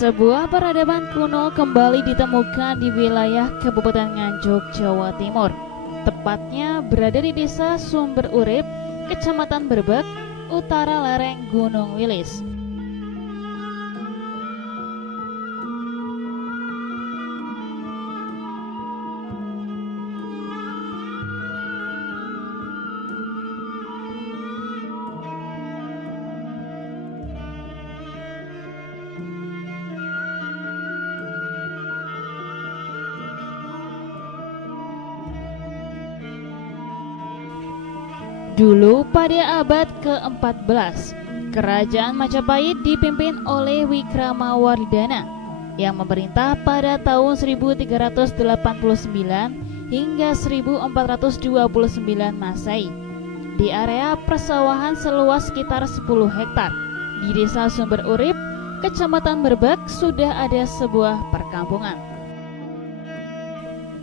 Sebuah peradaban kuno kembali ditemukan di wilayah Kabupaten Nganjuk, Jawa Timur. Tepatnya berada di Desa Sumber Urip, Kecamatan Berbek, utara lereng Gunung Wilis. Dulu pada abad ke-14, Kerajaan Majapahit dipimpin oleh Wikramawardhana yang memerintah pada tahun 1389 hingga 1429 Masehi di area persawahan seluas sekitar 10 hektar. Di Desa Sumber Urip, Kecamatan Berbek sudah ada sebuah perkampungan.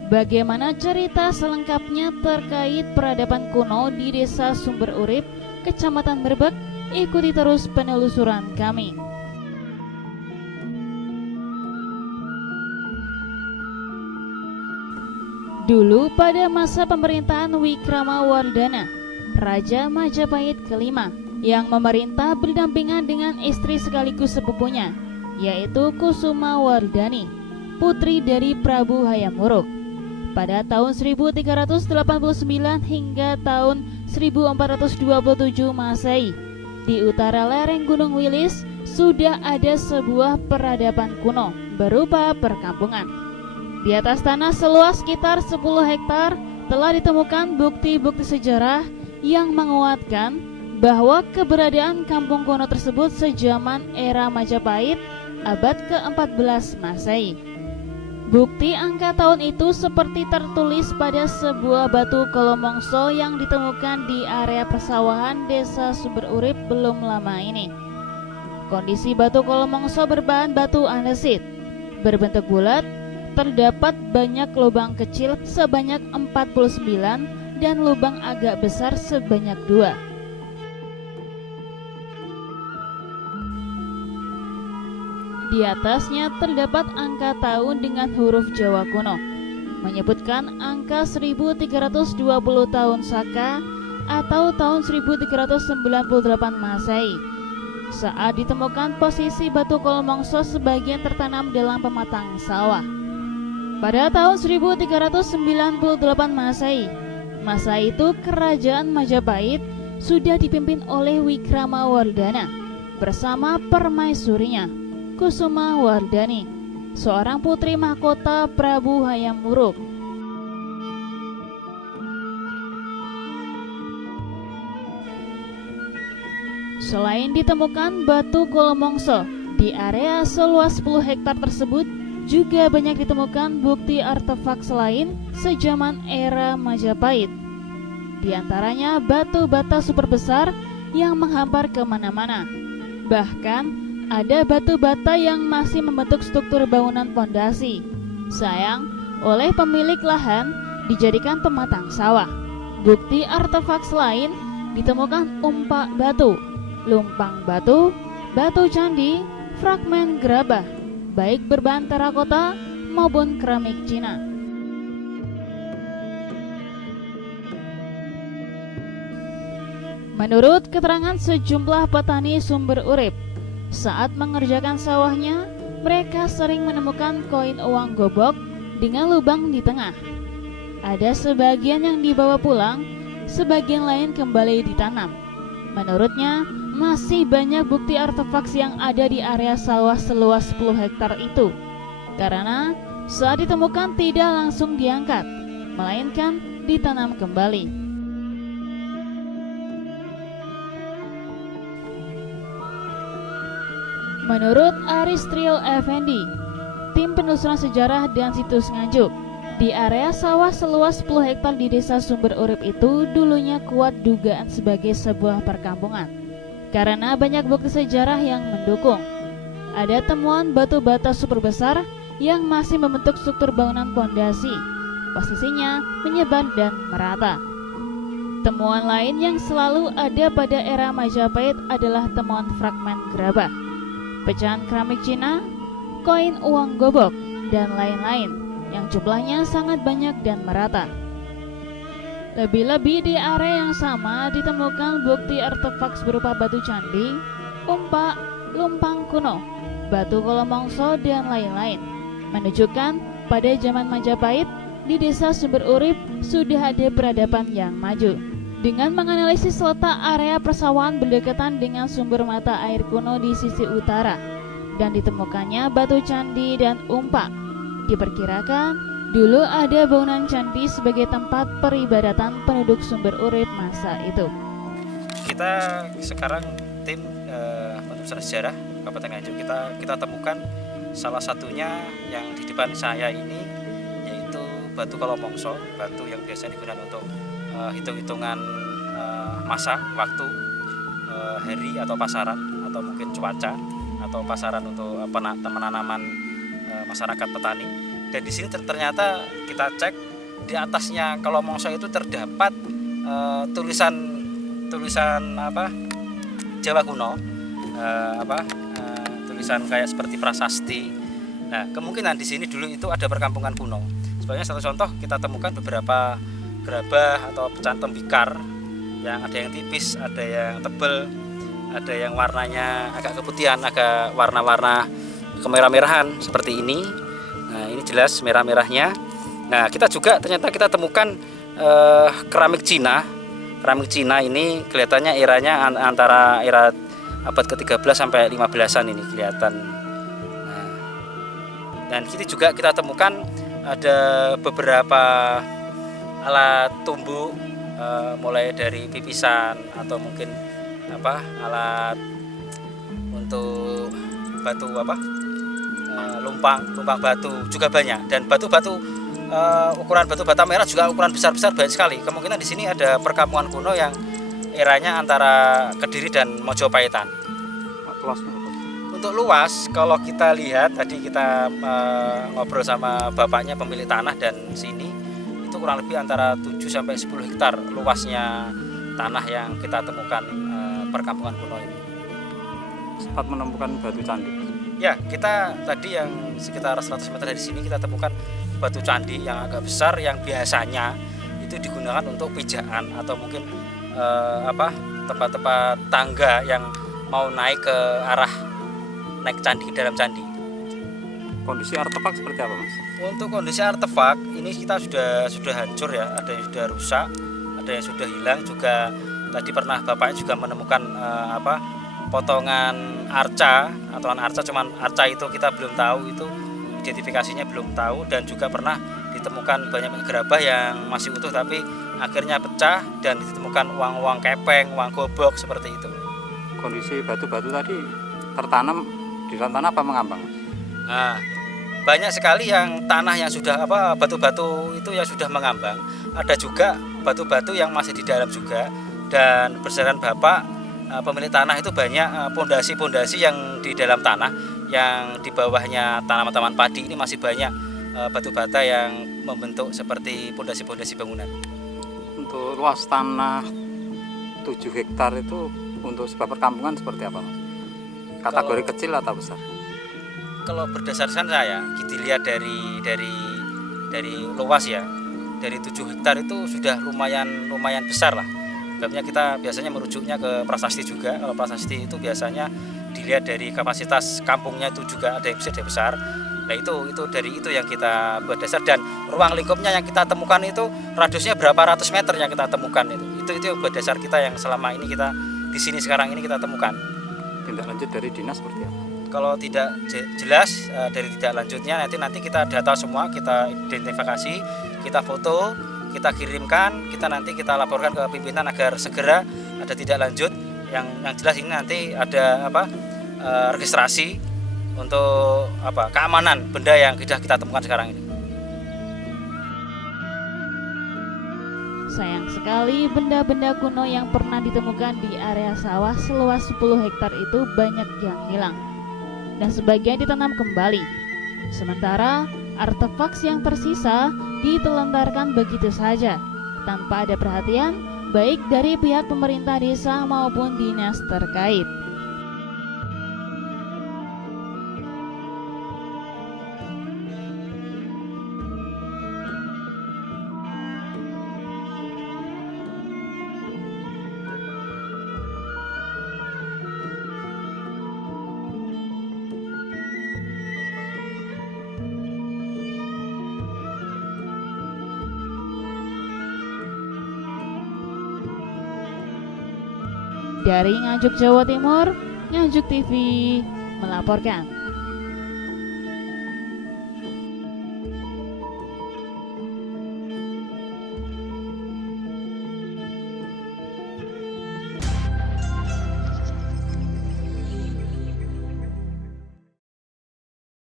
Bagaimana cerita selengkapnya terkait peradaban kuno di Desa Sumber Urip, Kecamatan Berbek? Ikuti terus penelusuran kami. Dulu pada masa pemerintahan Wikramawardhana, Raja Majapahit kelima, yang memerintah berdampingan dengan istri sekaligus sepupunya, yaitu Kusumawardhani, putri dari Prabu Hayam Wuruk. Pada tahun 1389 hingga tahun 1427 Masehi, di utara lereng Gunung Wilis sudah ada sebuah peradaban kuno berupa perkampungan. Di atas tanah seluas sekitar 10 hektar telah ditemukan bukti-bukti sejarah yang menguatkan bahwa keberadaan kampung kuno tersebut sejaman era Majapahit abad ke-14 Masehi. Bukti angka tahun itu seperti tertulis pada sebuah batu kolomongso yang ditemukan di area persawahan Desa Sumber Urip belum lama ini. Kondisi batu kolomongso berbahan batu andesit, berbentuk bulat, terdapat banyak lubang kecil sebanyak 49 dan lubang agak besar sebanyak 2. Di atasnya terdapat angka tahun dengan huruf Jawa kuno, menyebutkan angka 1320 tahun Saka atau tahun 1398 Masehi. Saat ditemukan posisi batu kolomongso sebagian tertanam dalam pematang sawah. Pada tahun 1398 Masehi, masa itu Kerajaan Majapahit sudah dipimpin oleh Wikramawardhana bersama permaisurinya Kusumawardhani, seorang putri mahkota Prabu Hayam Wuruk. Selain ditemukan batu kolomongso, di area seluas 10 hektar tersebut juga banyak ditemukan bukti artefak selain sejaman era Majapahit. Di antaranya batu bata super besar yang menghampar kemana-mana. Bahkan ada batu bata yang masih membentuk struktur bangunan pondasi. Sayang, oleh pemilik lahan dijadikan pematang sawah. Bukti artefak lain ditemukan umpak batu, lumpang batu, batu candi, fragmen gerabah, baik berbahan terakota maupun keramik Cina. Menurut keterangan sejumlah petani Sumber Urip, saat mengerjakan sawahnya, mereka sering menemukan koin uang gobok dengan lubang di tengah. Ada sebagian yang dibawa pulang, sebagian lain kembali ditanam. Menurutnya, masih banyak bukti artefak yang ada di area sawah seluas 10 hektar itu, karena saat ditemukan tidak langsung diangkat, melainkan ditanam kembali. Menurut Aristrio Effendi, tim penelusuran sejarah dan situs Nganjuk, di area sawah seluas 10 hektar di Desa Sumber Urip itu dulunya kuat dugaan sebagai sebuah perkampungan, karena banyak bukti sejarah yang mendukung. Ada temuan batu bata super besar yang masih membentuk struktur bangunan pondasi, posisinya menyebar dan merata. Temuan lain yang selalu ada pada era Majapahit adalah temuan fragmen gerabah, pecahan keramik Cina, koin uang gobok, dan lain-lain yang jumlahnya sangat banyak dan merata. Lebih-lebih di area yang sama ditemukan bukti artefak berupa batu candi, umpak, lumpang kuno, batu kolomongso, dan lain-lain, menunjukkan pada zaman Majapahit di desa Sumber Urip sudah ada peradaban yang maju. Dengan menganalisis letak area persawahan berdekatan dengan sumber mata air kuno di sisi utara dan ditemukannya batu candi dan umpak, diperkirakan dulu ada bangunan candi sebagai tempat peribadatan penduduk Sumber Urip masa itu. Kita sekarang tim penelusuran sejarah Kabupaten Nganjuk, kita temukan salah satunya yang di depan saya ini, yaitu batu kolomongso, batu yang biasa digunakan untuk hitung-hitungan masa, waktu, hari atau pasaran, atau mungkin cuaca, atau pasaran untuk penanaman masyarakat petani. Dan di sini ternyata kita cek di atasnya kolomongso itu terdapat tulisan Jawa kuno, tulisan kayak seperti prasasti. Nah, kemungkinan di sini dulu itu ada perkampungan kuno. Sebenarnya satu contoh kita temukan beberapa gerabah atau pecahan tembikar yang ada yang tipis, ada yang tebal, ada yang warnanya agak keputihan, agak warna-warna kemerah-merahan seperti ini. Nah, ini jelas merah-merahnya. Nah, ternyata kita temukan keramik Cina. Keramik Cina ini kelihatannya eranya antara era abad ke-13 sampai 15-an ini kelihatan. Nah, dan kita temukan ada beberapa alat tumbuk, mulai dari pipisan atau mungkin alat untuk batu lumpang batu juga banyak, dan ukuran batu bata merah juga ukuran besar-besar banyak sekali. Kemungkinan di sini ada perkampungan kuno yang eranya antara Kediri dan Mojopahitan. Untuk luas, kalau kita lihat tadi kita ngobrol sama bapaknya pemilik tanah dan sini, itu kurang lebih antara 7 sampai 10 hektar luasnya tanah yang kita temukan perkampungan kuno ini. Sempat menemukan batu candi. Ya, kita tadi yang sekitar 100 meter dari sini kita temukan batu candi yang agak besar yang biasanya itu digunakan untuk pijaan atau mungkin tempat-tempat tangga yang mau naik ke arah naik candi, ke dalam candi. Kondisi artefak seperti apa, Mas? Untuk kondisi artefak ini kita sudah hancur ya, ada yang sudah rusak, ada yang sudah hilang juga. Tadi pernah bapaknya juga menemukan potongan arca, cuman arca itu kita belum tahu, itu identifikasinya belum tahu, dan juga pernah ditemukan banyak gerabah yang masih utuh tapi akhirnya pecah, dan ditemukan uang kepeng, uang gobok seperti itu. Kondisi batu-batu tadi tertanam di dalam tanah apa mengambang? Nah, banyak sekali yang tanah yang sudah batu-batu itu yang sudah mengambang, ada juga batu-batu yang masih di dalam juga, dan berdasarkan bapak pemilik tanah itu banyak pondasi-pondasi yang di dalam tanah, yang di bawahnya tanaman-tanaman padi ini masih banyak batu bata yang membentuk seperti pondasi-pondasi bangunan. Untuk luas tanah 7 hektar itu untuk sebuah perkampungan seperti apa, Mas? Kategori kecil atau besar? Kalau berdasarkan saya, dilihat dari luas ya, dari 7 hektar itu sudah lumayan besar lah. Sebabnya kita biasanya merujuknya ke prasasti juga. Kalau prasasti itu biasanya dilihat dari kapasitas kampungnya itu juga ada yang besar, ada yang besar. Nah itu dari itu yang kita buat dasar, dan ruang lingkupnya yang kita temukan itu radiusnya berapa ratus meter yang kita temukan itu yang buat dasar kita yang selama ini kita di sini sekarang ini kita temukan. Tindak lanjut dari dinas seperti apa? Kalau tidak jelas dari tidak lanjutnya nanti kita data semua, kita identifikasi, kita foto, kita kirimkan, nanti kita laporkan ke pimpinan agar segera ada tindak lanjut. Yang jelas ini nanti ada registrasi untuk keamanan benda yang sudah kita temukan sekarang ini. Sayang sekali benda-benda kuno yang pernah ditemukan di area sawah seluas 10 hektar itu banyak yang hilang dan sebagian ditanam kembali. Sementara artefak yang tersisa ditelantarkan begitu saja tanpa ada perhatian baik dari pihak pemerintah desa maupun dinas terkait. Dari Nganjuk, Jawa Timur, Nganjuk TV melaporkan.